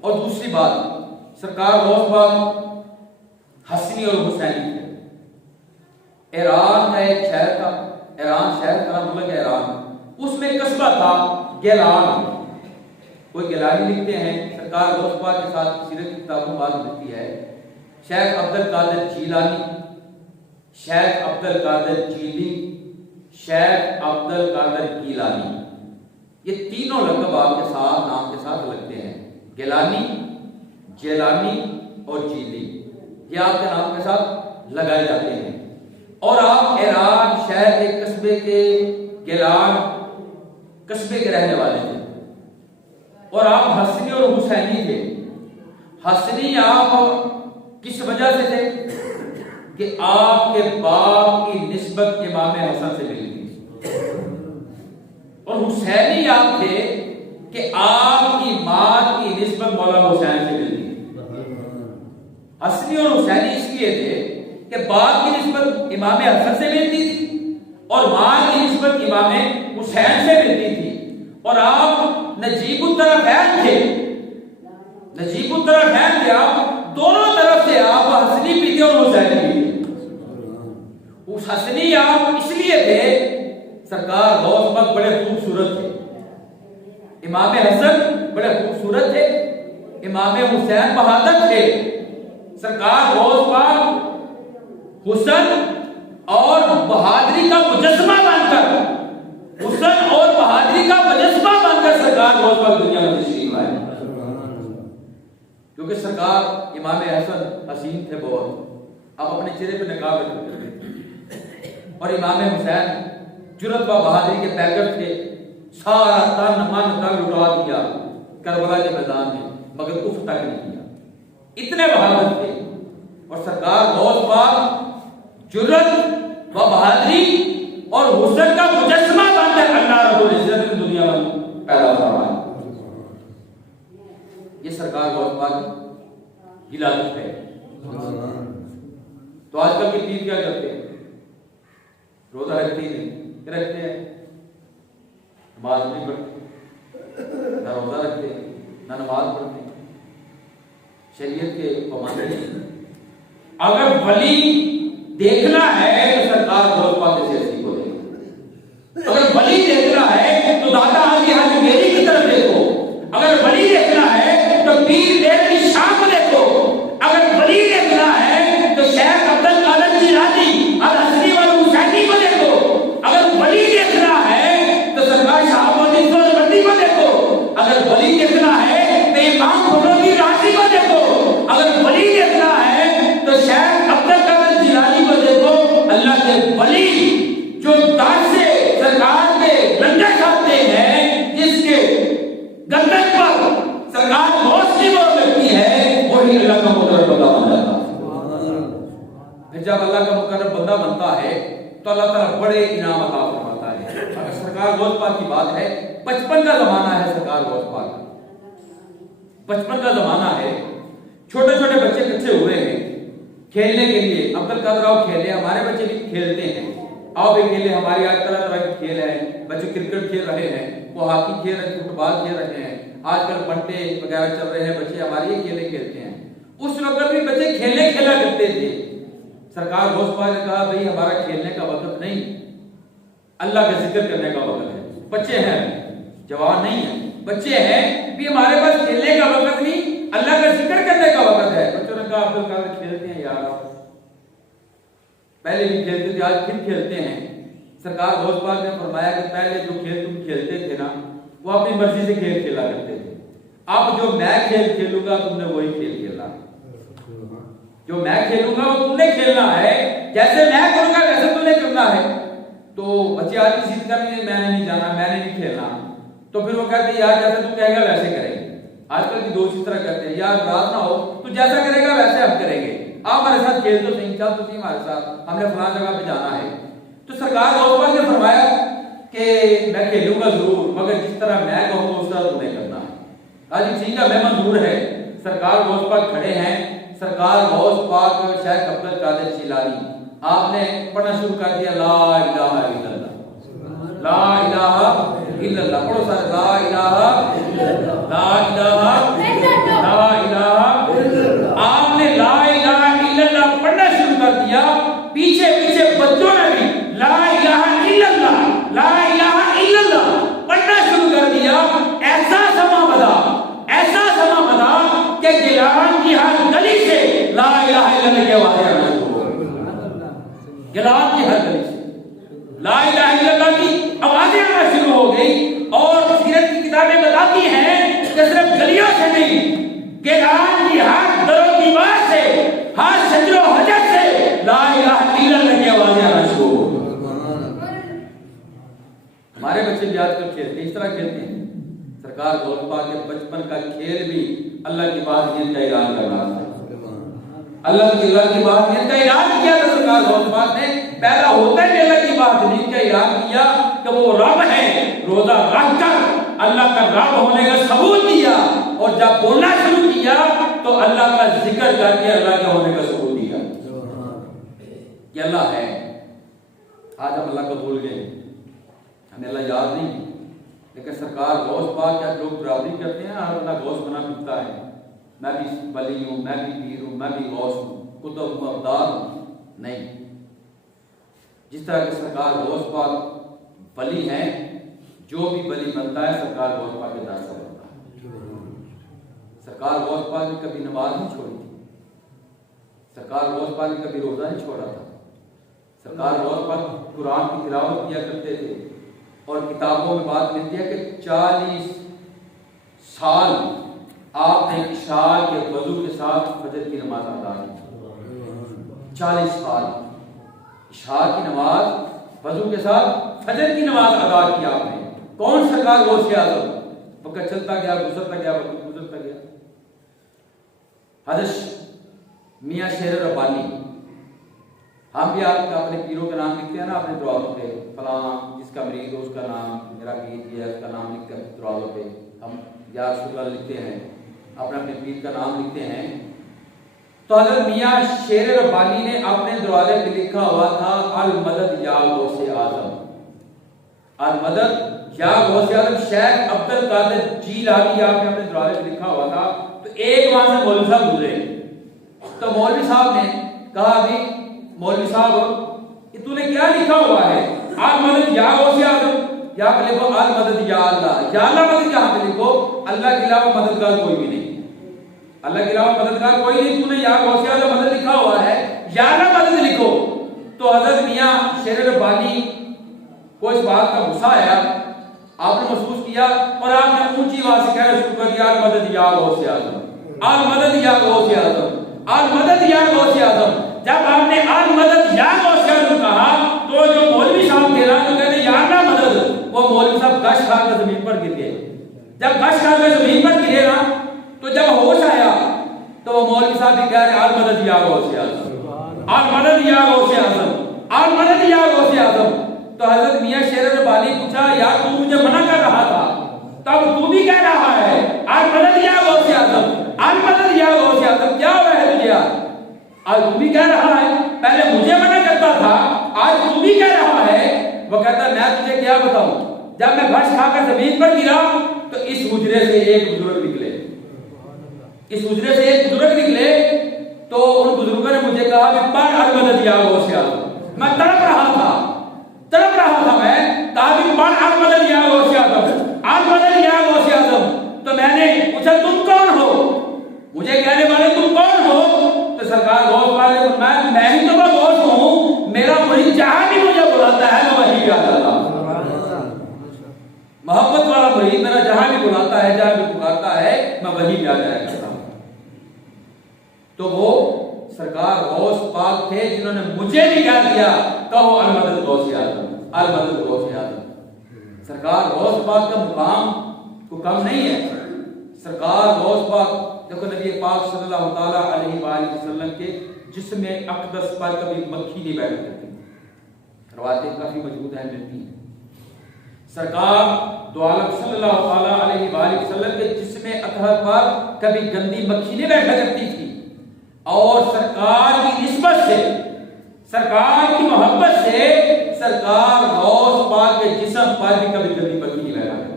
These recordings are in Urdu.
اور دوسری بات سرکار غوث پاک حسنی اور حسینی تھے۔ ایران کا ایک شہر تھا، ایران شہر کا ملک ایران، اس میں قصبہ تھا گیلان۔ کوئی گیلانی لکھتے ہیں سرکار غوث پاک کے ساتھ سیرت کی کتابوں میں بات ملتی ہے، شیخ عبد القادر جیلانی، شیخ عبد القادر جیلی، شیخ عبد القادر گیلانی، یہ تینوں لقب آپ کے ساتھ نام کے ساتھ لگتے ہیں، گیلانی، جیلانی اور جیلی، یہ آپ کے نام کے ساتھ لگائے جاتے ہیں۔ اور آپ ایران شہر کے قصبے کے گیلان قصبے کے رہنے والے تھے، اور آپ حسنی اور حسینی تھے۔ حسنی آپ کس وجہ سے تھے کہ آپ کے باپ کی نسبت امام حسن سے ملی تھی، اور حسینی آپ تھے کہ آپ کی ماں کی نسبت مولا حسین سے ملی تھی۔ حسنی اور حسینی اس لیے تھے کہ باپ کی نسبت امام حسن سے ملتی تھی اور ماں کی نسبت امام حسین سے ملتی تھی، اور آپ نجیب الطرفین تھے، نجیب الطرفین تھے، آپ دونوں طرف سے آپ حسنی بھی تھے اور حسینی بھی تھے۔ اس حسنی آپ اس لیے تھے، سرکار غوث پاک بڑے خوبصورت تھے، امام حسن بڑے خوبصورت تھے، امام حسین بہادر تھے۔ سرکار غوث پاک حسن اور بہادری کا مجسمہ بن کر، حسن اور بہادری کا مجسمہ بن کر سرکار غوث پاک دنیا میں تشریف لائے، کیونکہ سرکار امام حسن حسین تھے بہت، آپ اپنے چہرے پہ نقاب رکھتے تھے، اور امام حسین جرأت و بہادری کے پیکر تھے، سارا تن من تن لٹا دیا کربلا کے میدان میں، مگر کفر تک نہیں کیا، اتنے بہادر تھے۔ اور سرکار غوث پاک جرأت و بہادری اور حسن کا مجسمہ بن کر اللہ رب العزت نے دنیا میں پیدا فرمایا۔ یہ سرکار غوث پاک کی ولادت ہے۔ تو آج کل کے پیر کیا کرتے ہیں؟ روزہ رکھتے ہی نہیں، کیا رکھتے ہیں؟ نماز نہیں پڑھتے، نہ روزہ رکھتے، نہ نماز پڑھتے، شریعت کے پابند نہیں۔ اگر ولی دیکھنا ہے تو سرکار غوث پاک سے اسی کو دیکھو، اگر ولی دیکھنا ہے تو دادا حاجی حاجی میری کی طرف دیکھو، اگر ولی دیکھنا ہے تو پیر دیر کی شام دیکھو، اگر ولی دیکھنا ہے تو شیخ عبد القادر جیلانی اور حسنی اور حسینی کو دیکھو، اگر ولی دیکھنا ہے تو سرکار شاہ ولی سہروردی کو دیکھو، اگر ولی دیکھنا ہے تو امام فخرالدین رازی کو دیکھو، اگر ولی دیکھنا ہے تو شیخ عبد القادر جیلانی کو دیکھو۔ اللہ کے ولی جو دار سے سرکار کے لنگر کھاتے ہیں، جس کے گردن پر سرکار موت کی مہر لگتی ہے، وہی اللہ کا مقرب بندہ بن جاتا ہے۔ پھر جب اللہ کا مقرب بندہ بنتا ہے تو اللہ تعالیٰ بڑے انعام عطا فرماتا ہے۔ اگر سرکار غوث پاک کی بات ہے، 55 کا زمانہ ہے سرکار غوث پاک، 55 کا زمانہ ہے، چھوٹے چھوٹے بچے کچھے ہوئے ہیں کھیلنے کے لیے۔ عبد القادر آؤ کھیلے، ہمارے بچے بھی کھیلتے ہیں، آؤ بھی کھیلے، ہماری آج طرح طرح کے کھیل ہیں، بچے کرکٹ کھیل رہے ہیں، وہ ہاکی کھیل رہے ہیں، فٹ بال کھیل رہے ہیں، آج کل بنٹے وغیرہ چل رہے ہیں، بچے ہمارے یہ کھیلے کھیلتے ہیں۔ اس وقت بھی بچے کھیلنے کھیلا کرتے تھے۔ سرکار غوث پاک نے کہا بھئی ہمارا کھیلنے کا وقت نہیں، اللہ کا ذکر کرنے کا وقت ہے۔ بچے ہیں، جوان نہیں ہیں، بچے ہیں بھی، ہمارے پاس کھیلنے کا وقت نہیں، اللہ کا ذکر کرنے کا وقت ہے۔ بچوں نے کہا عبد القادر کھیلتے ہیں یار، پہلے بھی کھیلتے تھے، آج پھر کھیلتے ہیں۔ سرکار غوث پاک نے فرمایا کہ پہلے جو کھیل تم کھیلتے تھے نا، وہ اپنی مرضی سے کھیل کھیلا کرتے تھے، اب جو میں کھیل کھیلوں گا تم نے وہی کھیل کھیلنا، جو میں کھیلوں گا وہ تم نے کھیلنا ہے، جیسے میں کروں گا ویسے تم نے کرنا ہے۔ تو بچے آج کی ضد کر رہے ہیں میں نے نہیں جانا، میں نے نہیں کھیلنا، تو پھر وہ کہتے ہیں یار جیسے تو کہے گا ویسے کریں گے۔ آج کل کی دوست اس طرح کرتے ہیں، یار ناراض نہ ہو، تو جیسا کرے گا ویسے ہم کریں گے، آپ ہمارے ساتھ کھیل تو صحیح، چل تو صحیح ہمارے ساتھ، ہم نے فلاں جگہ پہ جانا ہے۔ تو سرکار غوث پاک نے فرمایا کہ میں کھیلوں گا ضرور، مگر جس طرح میں کہوں گا اس طرح تمہیں کرنا ہے۔ آج ٹھیک ہے، میں منظور ہے۔ سرکار غوث پاک کھڑے ہیں، سرکار غوث پاک شیخ عبد القادر جیلانی، آپ نے پڑھنا شروع کر دیا لا الہ الا اللہ، لا الہ الا اللہ، پڑھو سارے لا الہ الا اللہ، لا الہ الا اللہ، لا سے نہیں کہ آج کی ہر در و دیوار سے، ہر شجر و حجر سے لا الہ الا اللہ کی آوازیں آنا شروع ہو۔ ہمارے بچے بھی آج کل کھیلتے ہیں، اس طرح کھیلتے ہیں۔ سرکار غوث پاک کے بچپن کا کھیل بھی اللہ کی بات دین کا اعلان کر رہا تھا۔ اللہ کی بات دین کا اعلان کیا تھا سرکار غوث پاک نے، پیدا ہوتا ہے اللہ کی بات دین کا اعلان کیا کہ وہ رب ہے، روزہ رکھ کر اللہ کا رب ہونے کا ثبوت دیا، اور جب بولنا شروع کیا تو اللہ کا ذکر کر کے اللہ کے ہونے کا ثبوت دیا کہ اللہ ہے۔ آج ہم اللہ کو بھول گئے، ہمیں اللہ یاد نہیں، لیکن سرکار غوث پاک کیا لوگ برابری کرتے ہیں، ہر اللہ غوث بنا پھرتا ہے، میں بھی ولی ہوں، میں بھی پیر ہوں، میں بھی غوث ہوں، قطب ہوں، ابدال ہوں، نہیں۔ جس طرح کہ سرکار غوث پاک ولی ہیں، جو بھی ولی بنتا ہے سرکار غوث پاک کے در سے بنتا ہے۔ سرکار غوث پاک نے کبھی نماز نہیں چھوڑی تھی، سرکار غوث پاک نے کبھی روزہ نہیں چھوڑا تھا، سرکار غوث پاک قرآن کی تلاوت کیا کرتے تھے، اور کتابوں میں بات ملتی ہے کہ 40 سال آپ نے عشاء کے وضو کے ساتھ فجر کی نماز ادا کی۔ 40 سال عشاء کی نماز وضو کے ساتھ فجر کی نماز ادا کی آپ نے۔ کون سرکار غوث اعظم؟ وقت چلتا گیا، گزرتا گیا، وقت گزرتا گیا۔ حضرت میاں شیر ربانی، ہم بھی آپ اپنے پیروں کا نام لکھتے ہیں نا اپنے دروازوں پہ، فلاں جس کا مریض ہو اس کا نام، میرا پیر یہ ہے اس کا نام لکھتے ہیں دروازوں پہ، ہم یا رسول اللہ لکھتے ہیں، اپنے پیر کا نام لکھتے ہیں۔ تو حضرت میاں شیر ربانی نے اپنے دروازے پہ لکھا ہوا تھا المدد یا غوث اعظم، المدد یا غوث اعظم شیخ عبد القادر جیلانی، آپ نے اپنے دروازے پہ لکھا ہوا تھا۔ تو ایک وہاں سے مولوی صاحب گزرے، تو مولوی صاحب نے کہا ابھی مولوی صاحب تو نے کیا لکھا ہوا ہے؟ المدد یا غوث اعظم، یا پہ لکھو المدد یا اللہ، یا اللہ مدد یہاں پہ لکھو، اللہ کے علاوہ مددگار کوئی بھی نہیں، اللہ کے علاوہ مددگار کوئی نہیں، تو نے یا غوث اعظم مدد لکھا ہوا ہے، یا اللہ مدد لکھو۔ تو حضرت میاں شیر ربانی کو اس بات کا غصہ آیا، آپ نے محسوس کیا، اور آپ نے اونچی آواز سے کہنا شروع کر دیا المدد یا غوث اعظم، المدد یا غوث اعظم، المدد یا غوث اعظم۔ جب آپ نے المدد یا غوث اعظم کہا تو جو مولوی صاحب تھے نا جو کہتے یا اللہ مدد، وہ مولوی صاحب گش کھا کر زمین پر گر گئے۔ جب گش کھا کر زمین پر گرے نا تو جب ہوش آیا تو وہ مولوی صاحب بھی کہہ رہے المدد یا غوث اعظم، المدد یا غوث اعظم، المدد یا غوث اعظم۔ تو حضرت میاں شیر ربانی پوچھا یار تو مجھے منع کر رہا تھا، تب تو بھی کہہ رہا ہے المدد یا غوث اعظم، المدد یا غوث اعظم، کیا ہوا ہے تجھے؟ آج تو بھی کہہ رہا ہے، پہلے مجھے منع کرتا تھا، آج تو بھی کہہ رہا ہے۔ وہ کہتا میں تجھے کیا بتاؤں، جب میں گھاس کھا کر زمین پر گرا تو اس حجرے سے ایک بزرگ نکلے، اس حجرے سے ایک بزرگ نکلے، تو ان بزرگوں نے مجھے کہا کہ پڑھ المدد یا غوث اعظم۔ میں تڑپ رہا تھا میں، تاکہ پڑھ المدد یا غوث اعظم، المدد یا غوث اعظم۔ تو میں نے پوچھا تم کون ہو، مجھے کہنے والے تم کون ہو؟ تو سرکار غوث پاک نے فرمایا میں ہی تو میں غوث ہوں، میرا مرید جہاں بھی مجھے بلاتا ہے میں وہیں پہ آ جاتا ہوں۔ محبت والا مرید میرا جہاں بھی بلاتا ہے، جہاں بھی پکارتا ہے میں وہیں پہ آ جایا کرتا ہوں۔ تو وہ سرکار غوث پاک تھے جنہوں نے مجھے بھی کہہ دیا کہو المدد غوث اعظم، المدد غوث اعظم۔ سرکار غوث پاک کا مقام کو کم نہیں ہے۔ سرکار غوث پاک دیکھو نبی پاک صلی اللہ تعالیٰ علیہ وآلہ وسلم کے جسم اقدس پر کبھی مکھی نہیں بیٹھ کرتی، روایتیں کافی موجود ہیں ملتی ہیں۔ سرکار دو عالم صلی اللہ تعالیٰ علیہ وآلہ وسلم کے جسم اطہر پر کبھی گندی مکھی نہیں بیٹھا کرتی تھی، اور سرکار کی نسبت سے، سرکار کی محبت سے سرکار غوث پاک کے جسم پر بھی کبھی گندی مکھی نہیں بیٹھا کرتی،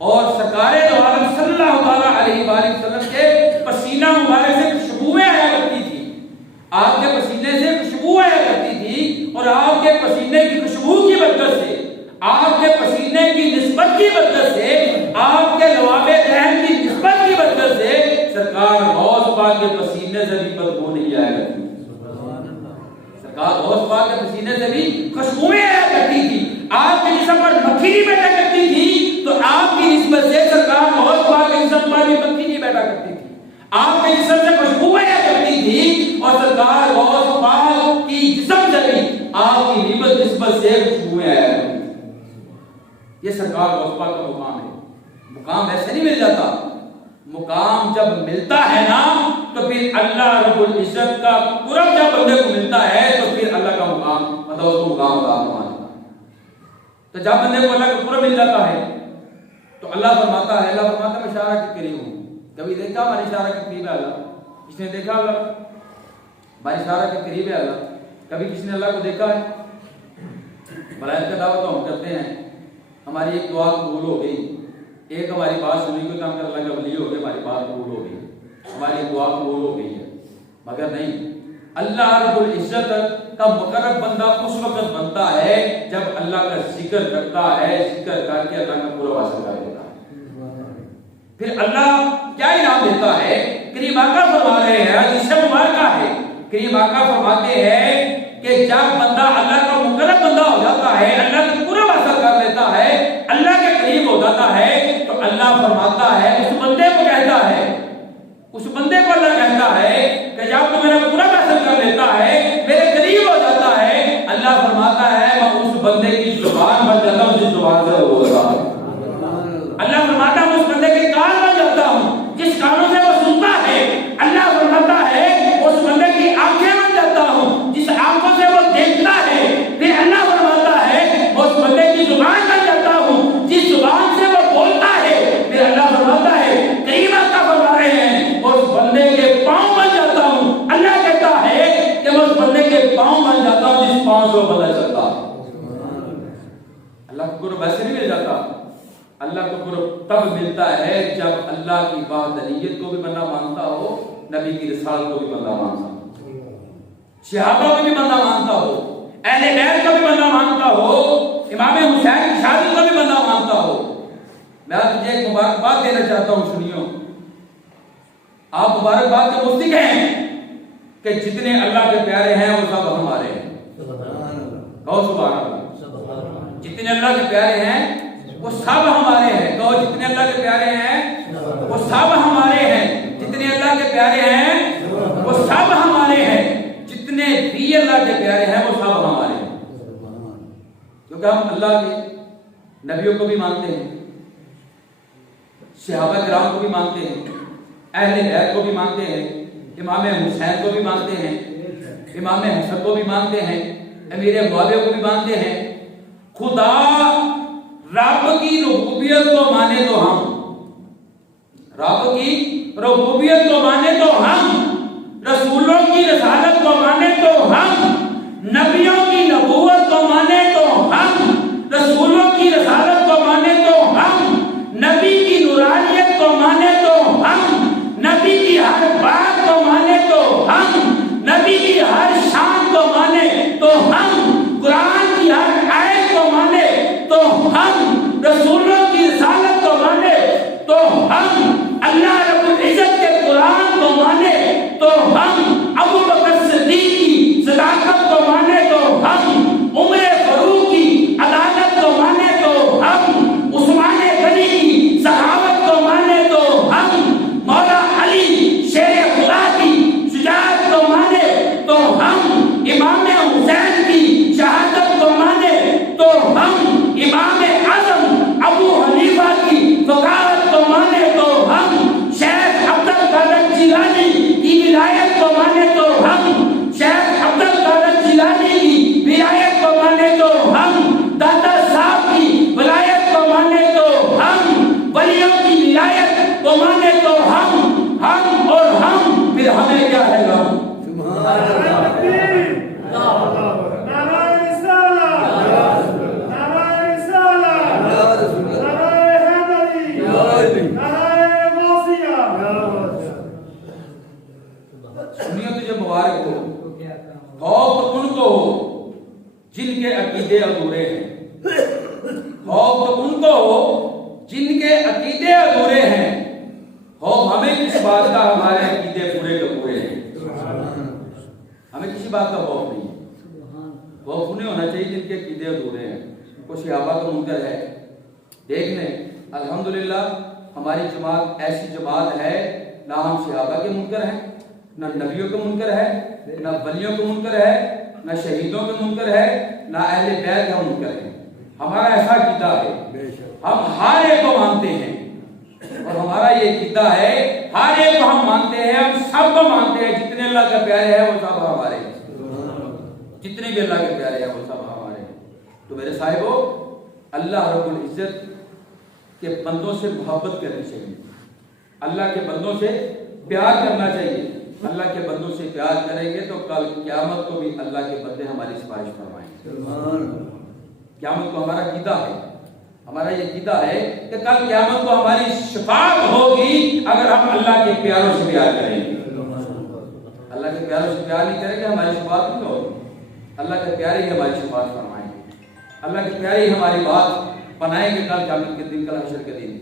اور سرکار دو عالم صلی اللہ تعالیٰ علیہ وآلہ وسلم کے پسینہ مبارک سے خوشبوئیں آیا کرتی تھی، آپ کے پسینے سے خوشبو آیا کرتی تھی، اور آپ کے پسینے کی خوشبو کی برکت سے، آپ کے پسینے کی نسبت کی برکت سے، آپ کے لواب دہن کی نسبت کی برکت سے سرکار غوث پاک کے پسینے سے بھی بدبو نہیں آیا کرتی، سرکار غوث پاک کے پسینے سے بھی خوشبوئیں آیا کرتی تھی، آپ کے جسم پر مکھی نہیں بیٹھا کرتی تھی، تو آپ کی نسبت سے سرکار سوا غوث پاک کا مقام ہے. مقام ایسے نہیں مل جاتا. مقام جب ملتا ہے نا تو پھر اللہ رب العزت کا قرب جب بندے کو ملتا ہے تو پھر اللہ کا مقام مطلب اس کو مقام عطا فرماتا ہے. تو جب بندے کو اللہ کا قرب مل جاتا ہے تو اللہ فرماتا ہے میں اشارہ کے قریب ہوں. کبھی دیکھا ہماری اشارہ کے قریب ہے اللہ؟ کس نے دیکھا اللہ؟ ہماری اشارہ کے قریب ہے اللہ. کبھی کسی نے اللہ کو دیکھا ہے؟ ملائکہ کا دعویٰ تو ہم کرتے ہیں ہماری ایک دعا قبول ہو گئی, ایک ہماری بات سنی کوئی کام کر اللہ کا ولی ہو گیا, ہماری بات قبول ہو گئی, ہماری دعا قبول ہو گئی ہے. مگر نہیں, اللہ رب العزت کا مقرب بندہ اس وقت بنتا ہے جب اللہ کا ذکر کرتا ہے, ذکر کر کے اللہ کا پورا حاصل کر لیتا ہے. پھر اللہ کیا انعام دیتا ہے؟ کریم آقا فرما رہے ہیں, حدیث مبارکہ ہے, کریم آقا فرماتے ہیں کہ جب بندہ اللہ کا مقرب بندہ ہو جاتا ہے, اللہ کا پورا حاصل کر لیتا ہے, اللہ کے قریب ہو جاتا ہے, تو اللہ فرماتا ہے اس بندے کو کہتا ہے, اس بندے کو اللہ کہتا ہے کہ جب تو میرا پورا حاصل کر لیتا ہے, میرے قریب ہو جاتا ہے, اللہ فرماتا ہے میں اس بندے کی زبان بن جاتا ہوں جس زبان سے وہ بولتا ہے. اللہ فرماتا ہے میں اس بندے کے کان بن جاتا ہوں جس کانوں سے وہ سنتا ہے. اللہ فرماتا ہے اس بندے کی آنکھیں بن جاتا ہوں جس آنکھوں سے وہ دیکھتا ہے. پھر اللہ فرماتا ہے اس بندے کی زبان بن جاتا ہوں جس زبان سے وہ بولتا ہے. پھر اللہ فرماتا ہے کریم آقا فرما رہے ہیں اس بندے کے پاؤں بن جاتا ہوں. اللہ کہتا ہے کہ میں اس بندے کے پاؤں بن جاتا ہوں جس پاؤں سے وہ بندہ چلتا ہے. اللہ کو قرب ایسے نہیں مل جاتا. اللہ کو قرب تب ملتا ہے جب اللہ کی وحدانیت کو بھی بندہ مانتا ہو, نبی کی رسالت کو بھی بندہ مانتا ہو, صحابہ کو بھی بندہ مانتا ہو, اہل بیت کو بھی بندہ مانتا ہو, امام حسین کی شہادت کو بھی بندہ مانتا ہو. میں تجھے ایک مبارکباد دینا چاہتا ہوں, سنیو. آپ مبارکباد کے مستحق ہیں کہ جتنے اللہ کے پیارے ہیں وہ سب ہمارے ہیں. کہو سبحان اللہ. جتنے اللہ کے پیارے ہیں وہ سب ہمارے ہیں. کہو جتنے اللہ کے پیارے ہیں وہ سب ہمارے ہیں. جتنے اللہ کے پیارے ہیں وہ سب ہمارے ہیں. جتنے بھی اللہ کے پیارے ہیں وہ سب ہمارے ہیں. کیونکہ ہم اللہ کے نبیوں کو بھی مانتے ہیں, صحابہ کرام کو بھی مانتے ہیں, اہل بیت کو بھی مانتے ہیں, امام حسین کو بھی مانتے ہیں, امام حسن کو بھی مانتے ہیں, امیر معاویہ کو بھی مانتے ہیں. خدا رب کی ربوبیت کو مانے تو ہم, رب کی ربوبیت کو مانے تو ہم, رسولوں کی رسالت کو مانے تو ہم, نبیوں کی نبوت کو مانے تو ہم, رسولوں کی رسالت کو مانے تو ہم, نبی کی نورانیت کو مانے تو ہم, نبی کی ہر بات کو مانے تو ہم, نبی کی ہر شان کو مانے تو ہم, قرآن کی ہر آیت کو مانے تو ہم, رسولوں کی رسالت کو مانے تو ہم, اللہ رب العزت کے قرآن کو مانے تو ہم, ابو بکر صدیق کی صداقت کو مانے تو ہم, عمر فاروق کی عدالت کو مانے تو ہم, عثمان غنی کی سخاوت کو مانے تو ہم, مولا علی شیر خدا کی شجاعت کو مانے تو ہم, امام حسین کی شہادت کو مانے تو ہم, امام اعظم ابو حنیفہ کی فقاہت کو مانے تو ہم, شیخ عبد القادر جیلانی کی ولایت کو مانے تو ہم, شیخ عبد القادر جیلانی کی ولایت کو مانے تو ہم, دادا صاحب کی ولایت کو مانے تو ہم, ولیوں کی ولایت کو مانے تو ہم اور ہم, پھر ہمیں کیا ہے گا؟ سنیے تجھے مبارک ہو, خوف ان کو ہو جن کے عقیدے ادھورے ہیں, خوف تو ان کو ہو جن کے عقیدے ادھورے ہیں, خوف ہمیں کس بات کا ہمارے عقیدے پورے کے پورے ہیں. ہمیں کسی بات کا خوف نہیں ہے, خوف انہیں ہونا چاہیے جن کے عقیدے ادھورے ہیں. کوئی صحابہ کا منکر ہے, دیکھ لیں الحمدللہ ہماری جماعت ایسی جماعت ہے نہ ہم صحابہ کے منکر ہیں, نہ نبیوں کے منکر ہے, نہ ولیوں کے منکر ہے, نہ شہیدوں کے منکر ہے, نہ اہل بیت کا منکر ہے. ہمارا ایسا عقیدہ ہے ہم ہر ایک کو مانتے ہیں اور ہمارا یہ عقیدہ ہے ہر ایک کو ہم مانتے ہیں, ہم سب کو مانتے ہیں. جتنے اللہ کے پیارے ہیں وہ سب ہمارے ہیں, جتنے بھی اللہ کے پیارے ہیں وہ سب ہمارے ہیں. تو میرے صاحبوں, اللہ رب العزت کے بندوں سے محبت کرنی چاہیے, اللہ کے بندوں سے پیار کرنا چاہیے. اللہ کے بندوں سے پیار کریں گے تو کل قیامت کو بھی اللہ کے بندے ہماری سفارش فرمائیں گے. قیامت کو ہمارا عقیدہ ہے, ہمارا یہ عقیدہ ہے کہ کل قیامت کو ہماری شفاعت ہوگی اگر ہم اللہ کے پیاروں سے پیار کریں گے. اللہ کے پیاروں سے پیار نہیں کریں گے ہماری شفاعت نہیں ہوگی. اللہ کے پیارے ہی ہماری شفاعت فرمائیں گے, اللہ کے پیارے ہی ہماری بات بنائیں گے کل قیامت کے دن, کل حشر کے دن.